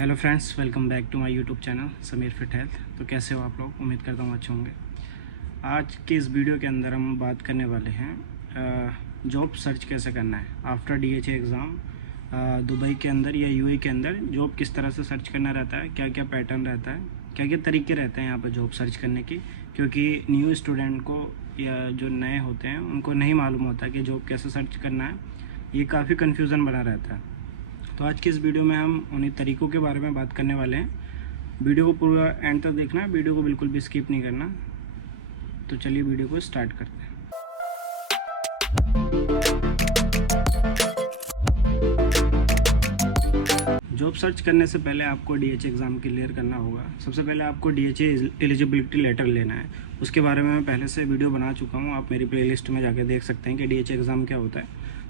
Hello friends, welcome back to my YouTube channel Sameer fit health. तो कैसे हो आप लोग? उम्मीद करता हूँ अच्छे होंगे। आज के इस वीडियो के अंदर हम बात करने वाले हैं जॉब सर्च कैसे करना है आफ्टर डीएचए एग्ज़ाम। दुबई के अंदर या यूएई के अंदर जॉब किस तरह से सर्च करना रहता है, क्या क्या पैटर्न रहता है, क्या क्या तरीके रहते हैं यहाँ पर जॉब सर्च करने की। क्योंकि न्यू स्टूडेंट को या जो नए होते हैं उनको नहीं मालूम होता कि जॉब कैसे सर्च करना है। ये काफ़ी कन्फ्यूज़न बना रहता है। तो आज की इस वीडियो में हम उन्हीं तरीकों के बारे में बात करने वाले हैं। वीडियो को पूरा एंड तक देखना है, वीडियो को बिल्कुल भी स्किप नहीं करना। तो चलिए वीडियो को स्टार्ट करते हैं। जॉब सर्च करने से पहले आपको डीएचए एग्ज़ाम क्लियर करना होगा। सबसे पहले आपको डीएचए एलिजिबिलिटी लेटर लेना है। उसके बारे में मैं पहले से वीडियो बना चुका हूँ, आप मेरी प्लेलिस्ट में जाकर देख सकते हैं कि डीएचए एग्ज़ाम क्या होता है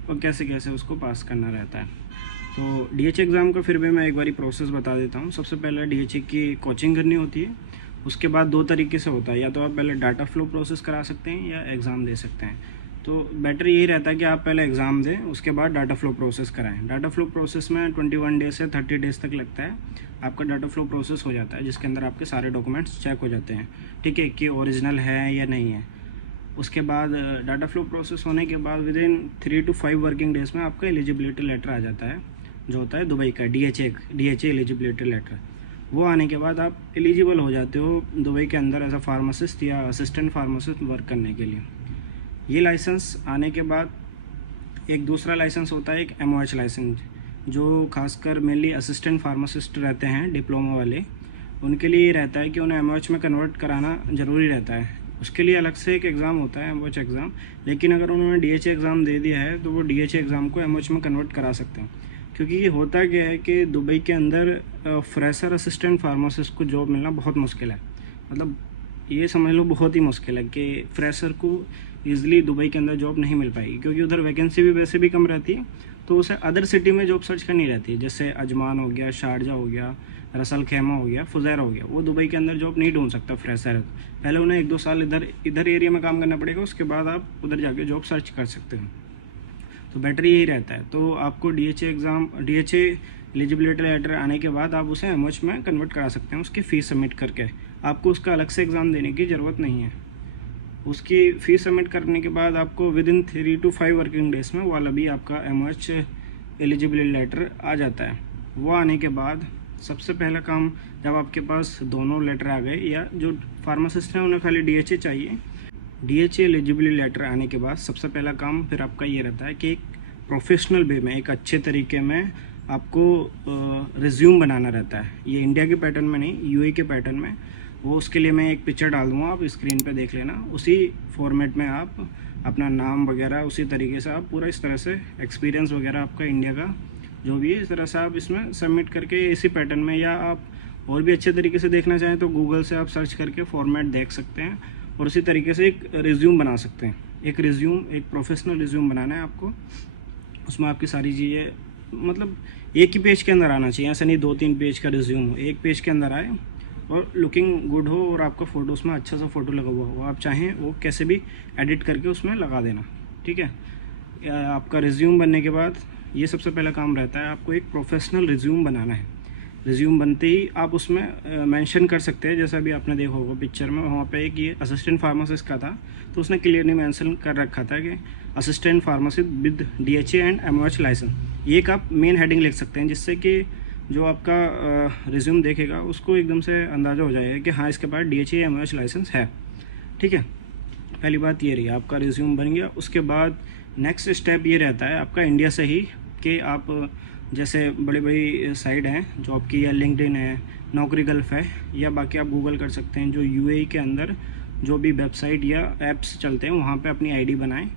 और कैसे कैसे उसको पास करना रहता है। तो डीएचए एग्ज़ाम का फिर भी मैं एक बारी प्रोसेस बता देता हूँ। सबसे पहले डीएचए की कोचिंग करनी होती है। उसके बाद दो तरीके से होता है, या तो आप पहले डाटा फ्लो प्रोसेस करा सकते हैं या एग्ज़ाम दे सकते हैं। तो बेटर यही रहता है कि आप पहले एग्ज़ाम दें, उसके बाद डाटा फ्लो प्रोसेस कराएं। डाटा फ्लो प्रोसेस में 21 डेज से 30 डेज़ तक लगता है। आपका डाटा फ्लो प्रोसेस हो जाता है जिसके अंदर आपके सारे डॉक्यूमेंट्स चेक हो जाते हैं, ठीक है, कि ओरिजिनल है या नहीं है। उसके बाद डाटा फ्लो प्रोसेस होने के बाद with in 3 to 5 working days में आपका एलिजिबिलिटी लेटर आ जाता है, जो होता है दुबई का डीएचए एलिजिबिलिटी लेटर। वो आने के बाद आप एलिजिबल हो जाते हो दुबई के अंदर एज अ फार्मासिस्ट या असिस्टेंट फार्मासिस्ट वर्क करने के लिए। ये लाइसेंस आने के बाद एक दूसरा लाइसेंस होता है, एक एमओएच लाइसेंस, जो खासकर मेनली असिस्टेंट फार्मासिस्ट रहते हैं डिप्लोमा वाले, उनके लिए ये रहता है कि उन्हें एमओएच में कन्वर्ट कराना ज़रूरी रहता है। उसके लिए अलग से एक एग्ज़ाम होता है, एमओएच एग्ज़ाम। लेकिन अगर उन्होंने डीएचए एग्ज़ाम दे दिया है तो वो डीएचए एग्ज़ाम को एमओएच में कन्वर्ट करा सकते हैं। क्योंकि ये होता क्या है कि दुबई के अंदर फ्रेशर असिस्टेंट फार्मासिस्ट को जॉब मिलना बहुत मुश्किल है। मतलब ये समझ लो बहुत ही मुश्किल है कि फ्रेशर को ईज़िली दुबई के अंदर जॉब नहीं मिल पाएगी, क्योंकि उधर वैकेंसी भी वैसे भी कम रहती है। तो उसे अदर सिटी में जॉब सर्च करनी रहती है, जैसे अजमान हो गया, शारजा हो गया, रसल खैमा हो गया, फुजैरा हो गया। वो दुबई के अंदर जॉब नहीं ढूंढ सकता फ्रेशर है। पहले उन्हें 1-2 साल इधर एरिया में काम करना पड़ेगा, उसके बाद आप उधर जाके जॉब सर्च कर सकते हो। तो बेटर यही रहता है। तो आपको डीएचए एलिजिबिलिटी लेटर आने के बाद आप उसे एमओएच में कन्वर्ट करा सकते हैं उसकी फ़ीस सबमिट करके। आपको उसका अलग से एग्ज़ाम देने की ज़रूरत नहीं है। उसकी फ़ीस सबमिट करने के बाद आपको with in 3 to 5 working days में वाला भी आपका एमओएच एलिजिबिलिटी लेटर आ जाता है। वो आने के बाद सबसे पहला काम, जब आपके पास दोनों लेटर आ गए, या जो फार्मासिस्ट हैं उन्हें खाली डीएचए चाहिए, डीएचए एलिजिबिलिटी लेटर आने के बाद सबसे पहला काम फिर आपका ये रहता है कि एक प्रोफेशनल वे में, एक अच्छे तरीके में आपको रिज्यूम बनाना रहता है। ये इंडिया के पैटर्न में नहीं, यूएई के पैटर्न में। वो उसके लिए मैं एक पिक्चर डाल दूँगा, आप स्क्रीन पे देख लेना। उसी फॉर्मेट में आप अपना नाम वगैरह उसी तरीके से आप पूरा इस तरह से एक्सपीरियंस वगैरह आपका इंडिया का जो भी है, इस तरह से आप इसमें सबमिट करके इसी पैटर्न में, या आप और भी अच्छे तरीके से देखना चाहें तो गूगल से आप सर्च करके फॉर्मेट देख सकते हैं और उसी तरीके से एक रिज्यूम बना सकते हैं। एक प्रोफेशनल रिज्यूम बनाना है आपको। उसमें आपकी सारी चीज़ें, मतलब एक ही पेज के अंदर आना चाहिए, ऐसा नहीं 2-3 पेज का रिज्यूम हो, एक पेज के अंदर आए और लुकिंग गुड हो और आपका फ़ोटो उसमें अच्छा सा फ़ोटो लगा हुआ हो। आप चाहें वो कैसे भी एडिट करके उसमें लगा देना, ठीक है। आपका रिज्यूम बनने के बाद ये सबसे पहला काम रहता है, आपको एक प्रोफेशनल रिज्यूम बनाना है। रिज्यूम बनते ही आप उसमें मेंशन कर सकते हैं, जैसा भी आपने देखा होगा पिक्चर में, वहाँ पे एक ये असिस्टेंट फार्मासिस्ट का था, तो उसने क्लियरली मेंशन कर रखा था कि assistant pharmacist with DHA and MOH license. ये एक आप मेन हेडिंग लिख सकते हैं, जिससे कि जो आपका रिज्यूम देखेगा उसको एकदम से अंदाज़ा हो जाएगा कि हाँ, इसके पास डीएचए एमओएच लाइसेंस है, ठीक है। पहली बात ये रही, आपका रिज्यूम बन गया। उसके बाद नेक्स्ट स्टेप ये रहता है आपका इंडिया से ही, कि आप जैसे बड़ी बड़ी साइट हैं जॉब की, या लिंक्डइन है, नौकरी गल्फ है, या बाकी आप गूगल कर सकते हैं, जो यूएई के अंदर जो भी वेबसाइट या ऐप्स चलते हैं वहाँ पे अपनी आईडी बनाएं।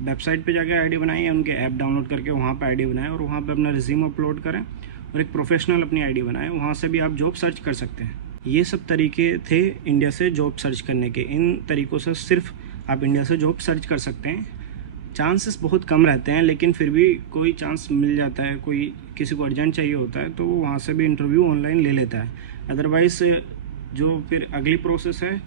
वेबसाइट पे जाके आईडी बनाएं, या उनके ऐप डाउनलोड करके वहाँ पे आईडी बनाएं और वहाँ पे अपना रिज्यूम अपलोड करें और एक प्रोफेशनल अपनी आईडी बनाएं। वहाँ से भी आप जॉब सर्च कर सकते हैं। ये सब तरीके थे इंडिया से जॉब सर्च करने के। इन तरीक़ों से सिर्फ आप इंडिया से जॉब सर्च कर सकते हैं। चांसेस बहुत कम रहते हैं, लेकिन फिर भी कोई चांस मिल जाता है, कोई किसी को अर्जेंट चाहिए होता है तो वो वहाँ से भी इंटरव्यू ऑनलाइन ले लेता है। अदरवाइज़ जो फिर अगली प्रोसेस है,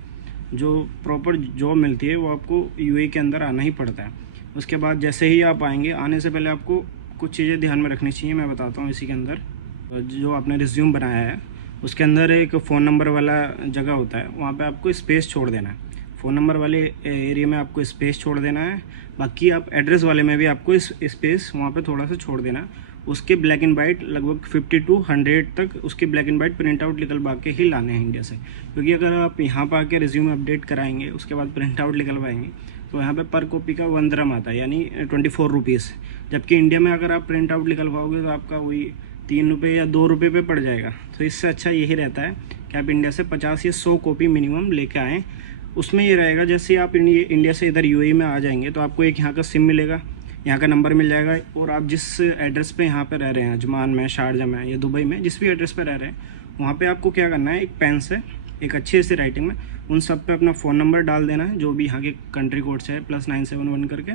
जो प्रॉपर जॉब मिलती है, वो आपको यूएई के अंदर आना ही पड़ता है। उसके बाद जैसे ही आप आएंगे, आने से पहले आपको कुछ चीज़ें ध्यान में रखनी चाहिए, मैं बताता हूँ इसी के अंदर। जो आपने रिज्यूम बनाया है उसके अंदर एक फ़ोन नंबर वाला जगह होता है, वहाँ पे आपको स्पेस छोड़ देना है। फ़ोन नंबर वाले एरिया में आपको स्पेस छोड़ देना है। बाकी आप एड्रेस वाले में भी आपको इस स्पेस वहाँ पे थोड़ा सा छोड़ देना। उसके ब्लैक एंड वाइट लगभग 50 to 100 तक उसके black and white print out निकलवा के ही लाने हैं इंडिया से, क्योंकि अगर आप यहाँ पर आके रिज्यूम अपडेट कराएंगे उसके बाद प्रिंट आउट निकलवाएंगे तो यहाँ पे पर कॉपी का 1 dirham आता है, यानी 24 रुपीज़। जबकि इंडिया में अगर आप प्रिंट आउट निकलवाओगे तो आपका वही 3 रुपये या 2 रुपये पे पड़ जाएगा। तो इससे अच्छा यही रहता है कि आप इंडिया से 50 या 100 कॉपी मिनिमम लेके आएँ। उसमें ये रहेगा जैसे आप इंडिया से इधर यूएई में आ जाएंगे तो आपको एक यहाँ का सिम मिलेगा, यहाँ का नंबर मिल जाएगा, और आप जिस एड्रेस पे यहाँ पे रह रहे हैं, अजमान में, शारजा में या दुबई में, जिस भी एड्रेस पे रह रहे हैं वहाँ पे आपको क्या करना है, एक पेन से एक अच्छी सी राइटिंग में उन सब पे अपना फ़ोन नंबर डाल देना है, जो भी यहाँ के कंट्री कोड से है +971 करके,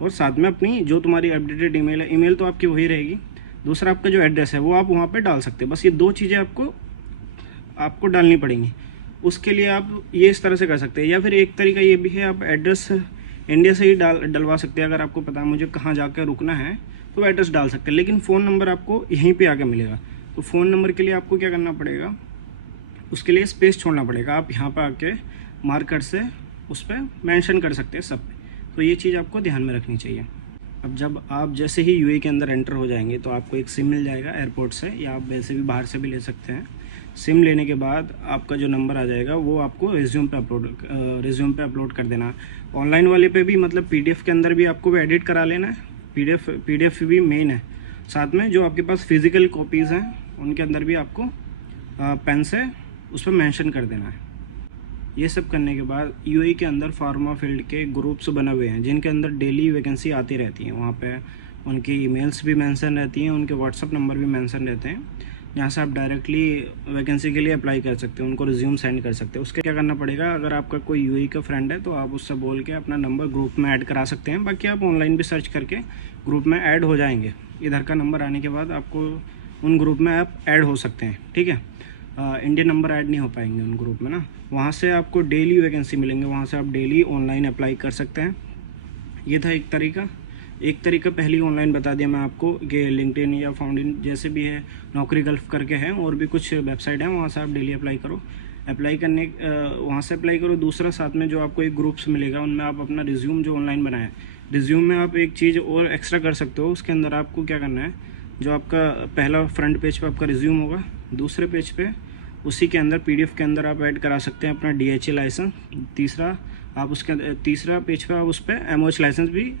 और साथ में अपनी जो तुम्हारी अपडेटेड ईमेल है, ईमेल तो आपकी वही रहेगी, दूसरा आपका जो एड्रेस है वो आप वहाँ पर डाल सकते हैं। बस ये 2 चीज़ें आपको डालनी पड़ेंगी। उसके लिए आप ये इस तरह से कर सकते हैं, या फिर एक तरीका ये भी है, आप एड्रेस इंडिया से ही डलवा सकते हैं। अगर आपको पता है मुझे कहाँ जाकर रुकना है तो एड्रेस डाल सकते हैं, लेकिन फ़ोन नंबर आपको यहीं पे आके मिलेगा। तो फ़ोन नंबर के लिए आपको क्या करना पड़ेगा, उसके लिए स्पेस छोड़ना पड़ेगा। आप यहाँ पर आके मार्कर से उस पर मेंशन कर सकते हैं सब पे। तो ये चीज़ आपको ध्यान में रखनी चाहिए। अब जब आप जैसे ही यूएई के अंदर एंटर हो जाएंगे तो आपको एक सिम मिल जाएगा एयरपोर्ट से, या आप वैसे भी बाहर से भी ले सकते हैं। सिम लेने के बाद आपका जो नंबर आ जाएगा वो आपको रिज्यूम पे अपलोड कर देना। ऑनलाइन वाले पे भी मतलब पीडीएफ के अंदर भी आपको एडिट करा लेना है, पीडीएफ भी मेन है। साथ में जो आपके पास फिज़िकल कॉपीज़ हैं उनके अंदर भी आपको पेन से उस पर मेंशन कर देना है। ये सब करने के बाद यूएई के अंदर फार्मा फील्ड के ग्रुप्स बने हुए हैं जिनके अंदर डेली वैकेंसी आती रहती है। वहाँ पे उनकी ईमेल्स भी मेंशन रहती हैं, उनके व्हाट्सअप नंबर भी मेंशन रहते हैं, जहाँ से आप डायरेक्टली वैकेंसी के लिए अप्लाई कर सकते हैं, उनको रिज्यूम सेंड कर सकते हैं। उसके क्या करना पड़ेगा, अगर आपका कोई यूएई का फ्रेंड है तो आप उससे बोल के अपना नंबर ग्रुप में ऐड करा सकते हैं। बाकी आप ऑनलाइन भी सर्च करके ग्रुप में ऐड हो जाएंगे। इधर का नंबर आने के बाद आपको उन ग्रुप में आप ऐड हो सकते हैं, ठीक है। इंडियन नंबर ऐड नहीं हो पाएंगे उन ग्रुप में ना। वहाँ से आपको डेली वैकेंसी मिलेंगे, वहाँ से आप डेली ऑनलाइन अप्लाई कर सकते हैं। ये था एक तरीका पहले ऑनलाइन बता दिया मैं आपको कि लिंक्डइन या फाउंडिन जैसे भी है, नौकरी गल्फ करके हैं, और भी कुछ वेबसाइट हैं, वहाँ से आप डेली अप्लाई करो। वहाँ से अप्लाई करो। दूसरा, साथ में जो आपको एक ग्रुप्स मिलेगा उनमें आप अपना रिज्यूम जो ऑनलाइन बनाए, रिज्यूम में आप एक चीज़ और एक्स्ट्रा कर सकते हो। उसके अंदर आपको क्या करना है, जो आपका पहला फ्रंट पेज पे आपका रिज्यूम होगा, दूसरे पेज पे उसी के अंदर पीडीएफ के अंदर आप ऐड करा सकते हैं अपना डीएचए लाइसेंस। तीसरा पेज पे आप उस पर एमओएच लाइसेंस भी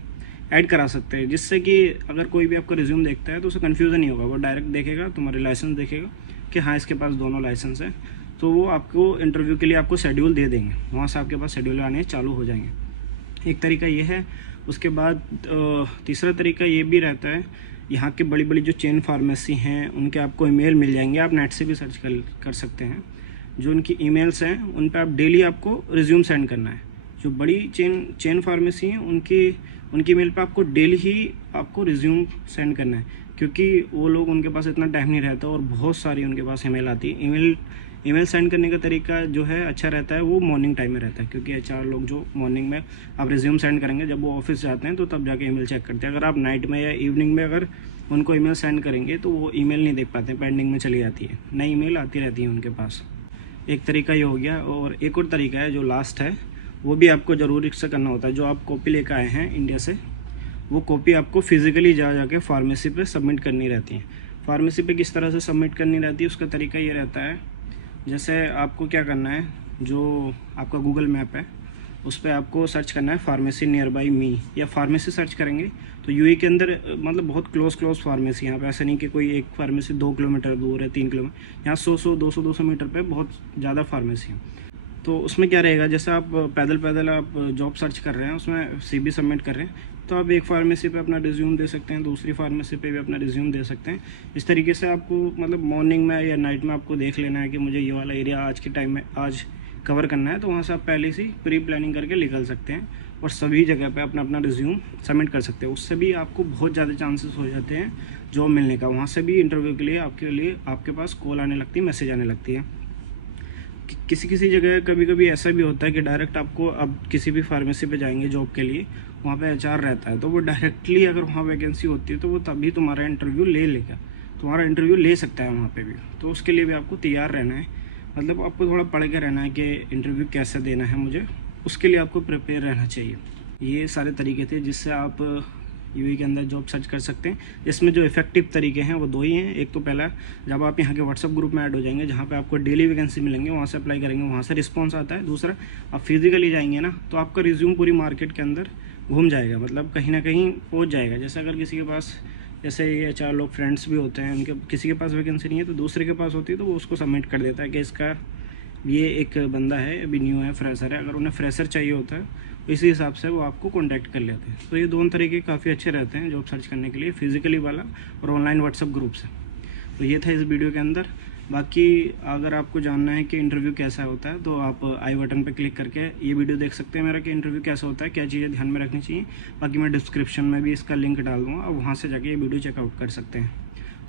ऐड करा सकते हैं, जिससे कि अगर कोई भी आपका रिज्यूम देखता है तो उसे कन्फ्यूज़न नहीं होगा। वो डायरेक्ट देखेगा, तुम्हारे लाइसेंस देखेगा कि हाँ इसके पास दोनों लाइसेंस है, तो वो आपको इंटरव्यू के लिए आपको शेड्यूल दे देंगे। वहाँ से आपके पास शेड्यूल आने चालू हो जाएंगे। एक तरीका ये है। उसके बाद तीसरा तरीका ये भी रहता है, यहाँ की बड़ी बड़ी जो चेन फार्मेसी हैं उनके आपको ईमेल मिल जाएंगे। आप नेट से भी सर्च कर सकते हैं। जो उनकी ईमेल्स हैं उन पर आप डेली आपको रिज्यूम सेंड करना है। जो बड़ी चेन फार्मेसी हैं उनकी ईमेल पे आपको डेली ही आपको रिज्यूम सेंड करना है, क्योंकि वो लोग, उनके पास इतना टाइम नहीं रहता और बहुत सारी उनके पास ईमेल आती है। ईमेल सेंड करने का तरीका जो है अच्छा रहता है, वो मॉर्निंग टाइम में रहता है, क्योंकि एचआर लोग जो मॉर्निंग में आप रिज्यूम सेंड करेंगे, जब वो ऑफिस जाते हैं तो तब जाके ईमेल चेक करते हैं। अगर आप नाइट में या इवनिंग में अगर उनको ईमेल सेंड करेंगे तो वो ईमेल नहीं देख पाते, पेंडिंग में चली जाती है, नई ईमेल आती रहती है उनके पास। एक तरीका ये हो गया। और एक और तरीका है जो लास्ट है, वो भी आपको ज़रूरी से करना होता है। जो आप कॉपी लेकर आए हैं इंडिया से, वो कॉपी आपको फिज़िकली जाके फार्मेसी पे सबमिट करनी रहती है। फार्मेसी पे किस तरह से सबमिट करनी रहती है, उसका तरीका ये रहता है, जैसे आपको क्या करना है, जो आपका गूगल मैप है उस पर आपको सर्च करना है फार्मेसी नियर बाई मी, या फार्मेसी सर्च करेंगे तो यूएई के अंदर मतलब बहुत क्लोज फार्मेसी, यहाँ पे ऐसा नहीं कि कोई एक फार्मेसी 2 किलोमीटर दूर है, 3 किलोमीटर, यहाँ 100-200 मीटर पे बहुत ज़्यादा फार्मेसी है। तो उसमें क्या रहेगा, जैसे आप पैदल आप जॉब सर्च कर रहे हैं, उसमें सीवी सबमिट कर रहे हैं, तो आप एक फार्मेसी पे अपना रिज्यूम दे सकते हैं, दूसरी फार्मेसी पे भी अपना रिज्यूम दे सकते हैं। इस तरीके से आपको मतलब मॉर्निंग में या नाइट में आपको देख लेना है कि मुझे ये वाला एरिया आज के टाइम में आज कवर करना है, तो वहाँ से आप पहले से प्री प्लानिंग करके निकल सकते हैं और सभी जगह पे अपना रिज्यूम सबमिट कर सकते हैं। उससे भी आपको बहुत ज़्यादा चांसेस हो जाते हैं जॉब मिलने का। वहाँ से भी इंटरव्यू के लिए आपके पास कॉल आने लगती है, मैसेज आने लगती है। किसी जगह कभी ऐसा भी होता है कि डायरेक्ट आपको, अब किसी भी फार्मेसी पे जाएंगे जॉब के लिए, वहाँ पे एचआर रहता है, तो वो डायरेक्टली अगर वहाँ वैकेंसी होती है तो वो तभी तुम्हारा इंटरव्यू ले लेगा। तुम्हारा इंटरव्यू ले सकता है वहाँ पे भी। तो उसके लिए भी आपको तैयार रहना है, मतलब आपको थोड़ा पढ़ के रहना है कि इंटरव्यू कैसे देना है मुझे, उसके लिए आपको प्रिपेयर रहना चाहिए। ये सारे तरीके थे जिससे आप यूएई के अंदर जॉब सर्च कर सकते हैं। इसमें जो इफेक्टिव तरीके हैं वो दो ही हैं। एक तो पहला, जब आप यहाँ के व्हाट्सअप ग्रुप में ऐड हो जाएंगे जहाँ पे आपको डेली वैकेंसी मिलेंगे, वहाँ से अप्लाई करेंगे, वहाँ से रिस्पॉन्स आता है। दूसरा, आप फिजिकली जाएंगे ना तो आपका रिज्यूम पूरी मार्केट के अंदर घूम जाएगा, मतलब कहीं ना कहीं पहुँच जाएगा। जैसे अगर किसी के पास, जैसे ये 4 लोग फ्रेंड्स भी होते हैं, उनके किसी के पास वैकेंसी नहीं है तो दूसरे के पास होती है तो वो उसको सबमिट कर देता है कि इसका ये एक बंदा है, अभी न्यू है, फ्रेशर है। अगर उन्हें फ्रेशर चाहिए होता है इसी हिसाब से वो आपको कांटेक्ट कर लेते हैं। तो ये दोनों तरीके काफ़ी अच्छे रहते हैं जॉब सर्च करने के लिए, फिजिकली वाला और ऑनलाइन व्हाट्सअप ग्रुप से। तो ये था इस वीडियो के अंदर। बाकी अगर आपको जानना है कि इंटरव्यू कैसा होता है तो आप आई बटन पर क्लिक करके ये वीडियो देख सकते हैं मेरा, कि इंटरव्यू कैसा होता है, क्या चीज़ें ध्यान में रखनी चाहिए। बाकी मैं डिस्क्रिप्शन में भी इसका लिंक डाल दूँगा, और वहाँ से जाके ये वीडियो चेकआउट कर सकते हैं।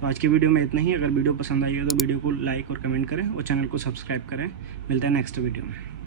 तो आज की वीडियो में इतना ही। अगर वीडियो पसंद आई हो तो वीडियो को लाइक और कमेंट करें और चैनल को सब्सक्राइब करें। मिलते हैं नेक्स्ट वीडियो में।